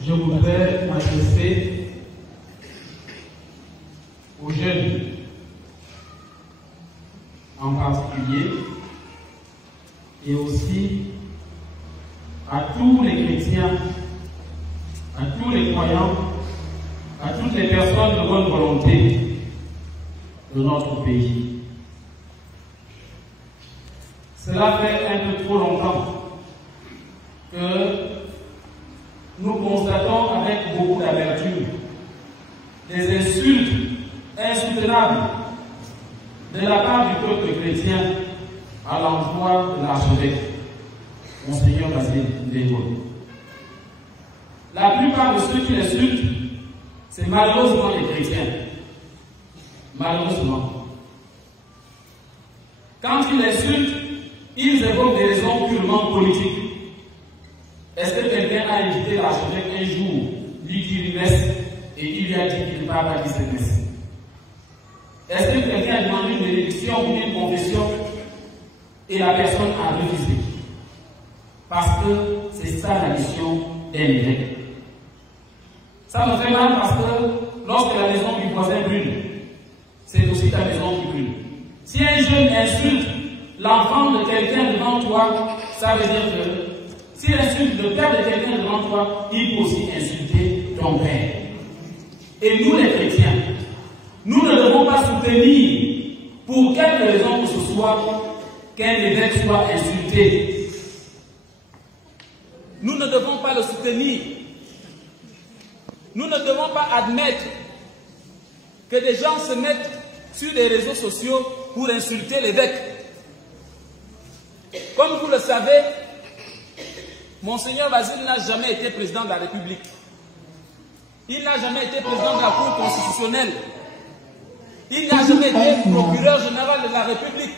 je voudrais m'adresser aux jeunes en particulier et aussi à tous les chrétiens, à tous les croyants, à toutes les personnes de bonne volonté de notre pays. Cela fait un peu trop longtemps que nous constatons avec beaucoup d'amertume des insultes insoutenables de la part du peuple chrétien à l'endroit de l'archevêque, Monseigneur Basile Ndengolo. La plupart de ceux qui l'insultent, c'est malheureusement les chrétiens. Malheureusement. Quand ils l'insultent, ils évoquent des raisons purement politiques. Est-ce que quelqu'un a invité l'archevêque un jour, lui dire une messe, et il lui a dit qu'il ne va pas dire cette messe? Est-ce que quelqu'un a demandé une bénédiction ou une confession et la personne a refusé? Parce que c'est ça la mission d'un évêque. Ça me fait mal parce que lorsque la maison du voisin brûle, c'est aussi ta maison qui brûle. Si un jeune insulte l'enfant de quelqu'un devant toi, ça veut dire que s'il insulte le père de quelqu'un devant toi, il peut aussi insulter ton père. Et nous les chrétiens, nous ne devons pas soutenir, pour quelque raison que ce soit, qu'un évêque soit insulté. Nous ne devons pas le soutenir. Nous ne devons pas admettre que des gens se mettent sur les réseaux sociaux pour insulter l'évêque. Comme vous le savez, Monseigneur Basile n'a jamais été président de la République. Il n'a jamais été président de la Cour constitutionnelle. Il n'a jamais été procureur général de la République.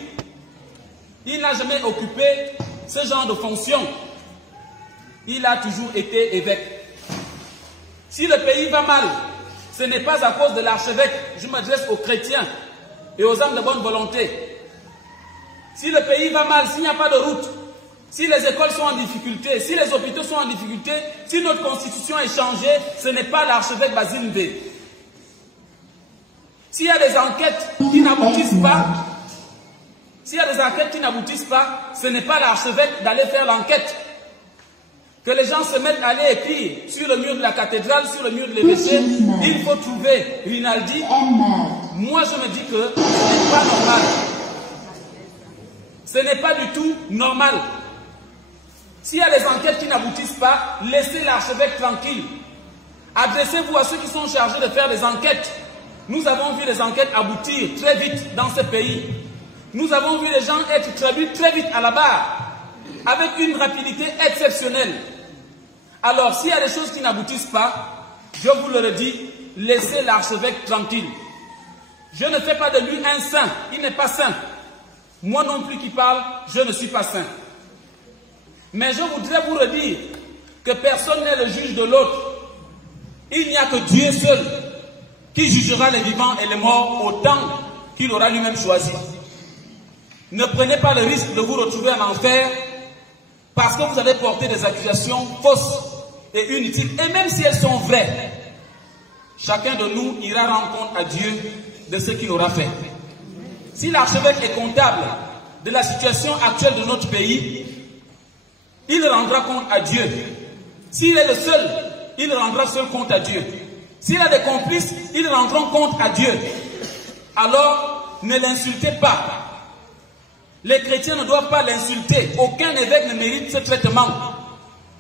Il n'a jamais occupé ce genre de fonction. Il a toujours été évêque. Si le pays va mal, ce n'est pas à cause de l'archevêque. Je m'adresse aux chrétiens et aux hommes de bonne volonté. Si le pays va mal, s'il n'y a pas de route, si les écoles sont en difficulté, si les hôpitaux sont en difficulté, si notre constitution est changée, ce n'est pas l'archevêque Basile Ndé. S'il y a des enquêtes qui n'aboutissent pas, ce n'est pas l'archevêque d'aller faire l'enquête. Que les gens se mettent à aller écrire sur le mur de la cathédrale, sur le mur de l'évêché, il faut trouver Rinaldi. Moi je me dis que ce n'est pas normal. Ce n'est pas du tout normal. S'il y a des enquêtes qui n'aboutissent pas, laissez l'archevêque tranquille. Adressez-vous à ceux qui sont chargés de faire des enquêtes. Nous avons vu les enquêtes aboutir très vite dans ce pays. Nous avons vu les gens être traduits très vite à la barre, avec une rapidité exceptionnelle. Alors, s'il y a des choses qui n'aboutissent pas, je vous le redis, laissez l'archevêque tranquille. Je ne fais pas de lui un saint, il n'est pas saint. Moi non plus qui parle, je ne suis pas saint. Mais je voudrais vous redire que personne n'est le juge de l'autre. Il n'y a que Dieu seul qui jugera les vivants et les morts au temps qu'il aura lui-même choisi. Ne prenez pas le risque de vous retrouver en enfer parce que vous avez porté des accusations fausses et inutiles. Et même si elles sont vraies, chacun de nous ira rendre compte à Dieu de ce qu'il aura fait. Si l'archevêque est comptable de la situation actuelle de notre pays, il rendra compte à Dieu. S'il est le seul, il rendra seul compte à Dieu. S'il a des complices, ils rendront compte à Dieu. Alors, ne l'insultez pas. Les chrétiens ne doivent pas l'insulter. Aucun évêque ne mérite ce traitement.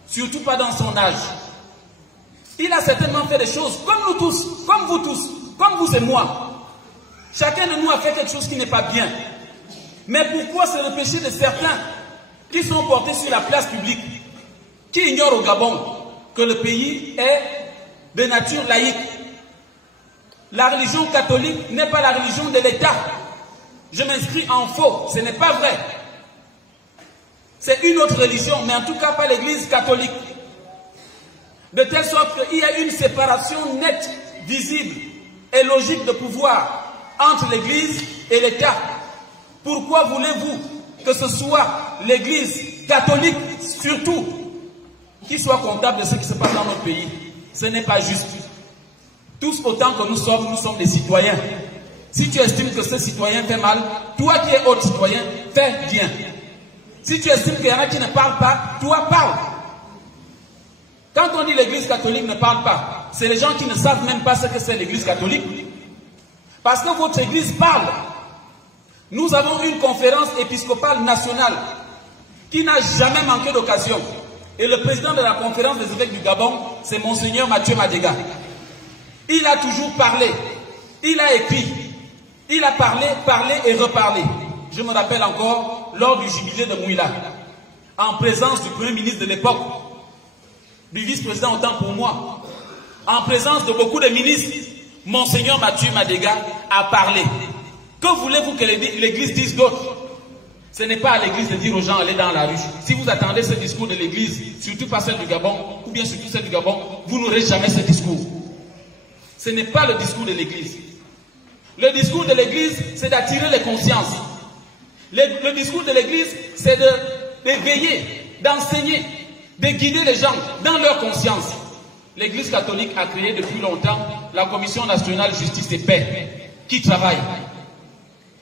Surtout pas dans son âge. Il a certainement fait des choses, comme nous tous, comme vous et moi. Chacun de nous a fait quelque chose qui n'est pas bien. Mais pourquoi c'est le péché de certains qui sont portés sur la place publique, qui ignorent au Gabon que le pays est de nature laïque? La religion catholique n'est pas la religion de l'État. Je m'inscris en faux, ce n'est pas vrai. C'est une autre religion, mais en tout cas pas l'Église catholique. De telle sorte qu'il y a une séparation nette, visible et logique de pouvoir entre l'Église et l'État. Pourquoi voulez-vous que ce soit l'Église catholique, surtout, qui soit comptable de ce qui se passe dans notre pays? Ce n'est pas juste. Tous autant que nous sommes des citoyens. Si tu estimes que ce citoyen fait mal, toi qui es autre citoyen, fais bien. Si tu estimes qu'il y en a qui ne parlent pas, toi parle. Quand on dit l'église catholique ne parle pas, c'est les gens qui ne savent même pas ce que c'est l'église catholique. Parce que votre église parle. Nous avons une conférence épiscopale nationale qui n'a jamais manqué d'occasion. Et le président de la conférence des évêques du Gabon, c'est Monseigneur Mathieu Madega. Il a toujours parlé, il a écrit, il a parlé et reparlé. Je me rappelle encore, lors du jubilé de Mouila, en présence du premier ministre de l'époque, du vice-président autant pour moi, en présence de beaucoup de ministres, Monseigneur Mathieu Madega a parlé. Que voulez-vous que l'église dise d'autre? Ce n'est pas à l'église de dire aux gens allez dans la rue. Si vous attendez ce discours de l'église, surtout pas celle du Gabon, ou bien surtout celle du Gabon, vous n'aurez jamais ce discours. Ce n'est pas le discours de l'église. Le discours de l'église, c'est d'attirer les consciences. Le discours de l'église, c'est d'éveiller, d'enseigner, de guider les gens dans leur conscience. L'église catholique a créé depuis longtemps la Commission nationale justice et paix qui travaille.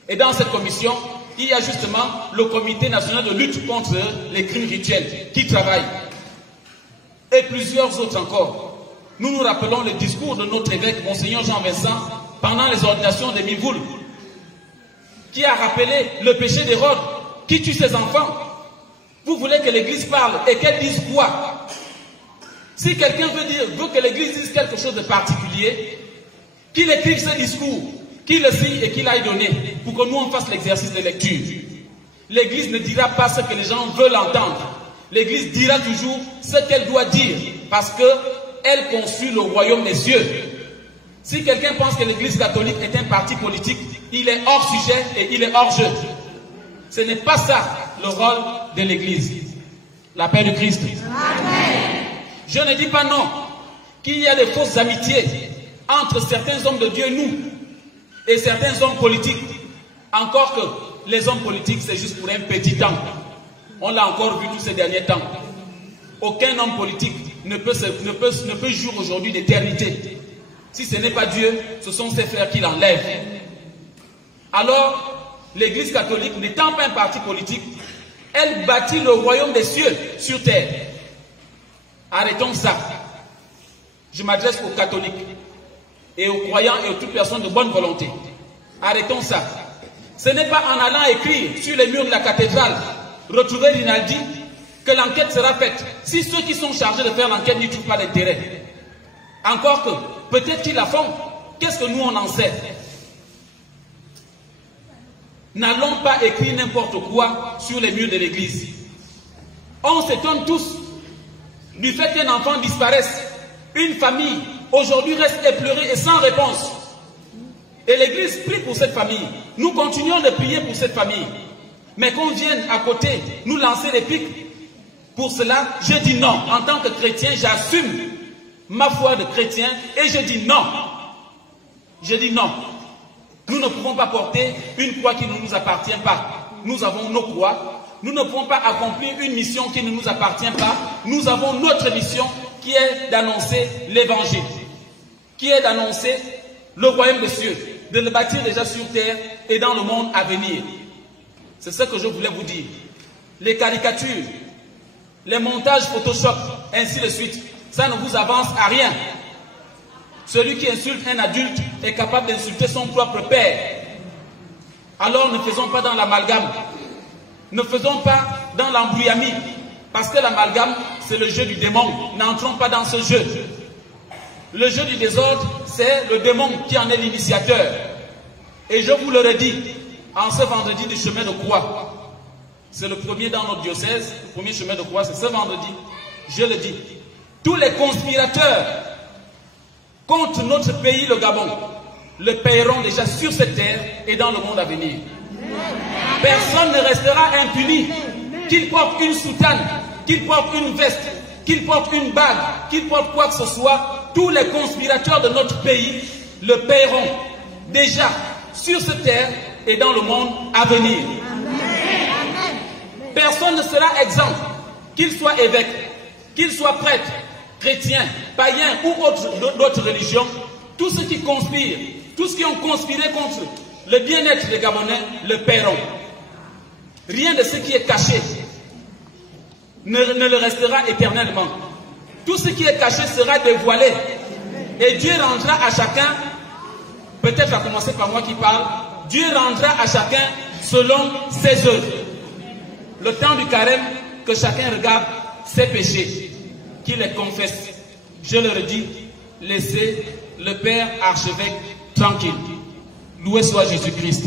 Et dans cette commission, il y a justement le comité national de lutte contre les crimes rituels qui travaille. Et plusieurs autres encore. Nous nous rappelons le discours de notre évêque, Monseigneur Jean Vincent, pendant les ordinations de Mivoul, qui a rappelé le péché d'Hérode, qui tue ses enfants. Vous voulez que l'église parle et qu'elle dise quoi? Si quelqu'un veut que l'église dise quelque chose de particulier, qu'il écrive ce discours, qu'il le signe et qu'il aille donner, pour que nous on fasse l'exercice de lecture. L'église ne dira pas ce que les gens veulent entendre. L'église dira toujours ce qu'elle doit dire, parce qu'elle construit le royaume des cieux. Si quelqu'un pense que l'église catholique est un parti politique, il est hors sujet et il est hors jeu. Ce n'est pas ça le rôle de l'église. La paix du Christ. Amen. Je ne dis pas non, qu'il y a des fausses amitiés entre certains hommes de Dieu, nous, et certains hommes politiques. Encore que les hommes politiques, c'est juste pour un petit temps. On l'a encore vu tous ces derniers temps. Aucun homme politique ne peut jouir aujourd'hui d'éternité. Si ce n'est pas Dieu, ce sont ses frères qui l'enlèvent. Alors, l'église catholique, n'étant pas un parti politique, elle bâtit le royaume des cieux sur terre. Arrêtons ça. Je m'adresse aux catholiques et aux croyants et aux toutes personnes de bonne volonté. Arrêtons ça. Ce n'est pas en allant écrire sur les murs de la cathédrale, retrouver Rinaldi, que l'enquête sera faite. Si ceux qui sont chargés de faire l'enquête n'y trouvent pas d'intérêt. Encore que, peut-être qu'ils la font. Qu'est-ce que nous on en sait? N'allons pas écrire n'importe quoi sur les murs de l'église. On s'étonne tous du fait qu'un enfant disparaisse. Une famille aujourd'hui reste éplorée et sans réponse. Et l'église prie pour cette famille. Nous continuons de prier pour cette famille. Mais qu'on vienne à côté nous lancer des pics, pour cela, je dis non. En tant que chrétien, j'assume ma foi de chrétien et je dis non. Je dis non. Nous ne pouvons pas porter une croix qui ne nous appartient pas. Nous avons nos croix. Nous ne pouvons pas accomplir une mission qui ne nous appartient pas. Nous avons notre mission qui est d'annoncer l'évangile, qui est d'annoncer le royaume des cieux, de le bâtir déjà sur terre et dans le monde à venir. C'est ce que je voulais vous dire. Les caricatures, les montages Photoshop, ainsi de suite, ça ne vous avance à rien. Celui qui insulte un adulte est capable d'insulter son propre père. Alors ne faisons pas dans l'amalgame. Ne faisons pas dans l'embrouillamie. Parce que l'amalgame, c'est le jeu du démon. N'entrons pas dans ce jeu. Le jeu du désordre, c'est le démon qui en est l'initiateur. Et je vous le redis, en ce vendredi du chemin de croix, c'est le premier dans notre diocèse, le premier chemin de croix, c'est ce vendredi, je le dis. Tous les conspirateurs contre notre pays, le Gabon, le paieront déjà sur cette terre et dans le monde à venir. Personne ne restera impuni, qu'il porte une soutane, qu'il porte une veste, qu'il porte une bague, qu'il porte quoi que ce soit. Tous les conspirateurs de notre pays le paieront déjà sur cette terre et dans le monde à venir. Personne ne sera exempt, qu'il soit évêque, qu'il soit prêtre, chrétiens, païens ou d'autres religions, tous ceux qui conspirent, tous ceux qui ont conspiré contre le bien-être des Gabonais, le paieront. Rien de ce qui est caché ne le restera éternellement. Tout ce qui est caché sera dévoilé. Et Dieu rendra à chacun, peut-être à commencer par moi qui parle, Dieu rendra à chacun selon ses œuvres. Le temps du carême, que chacun regarde ses péchés, qu'il les confesse. Je le redis, laissez le Père archevêque tranquille. Loué soit Jésus-Christ.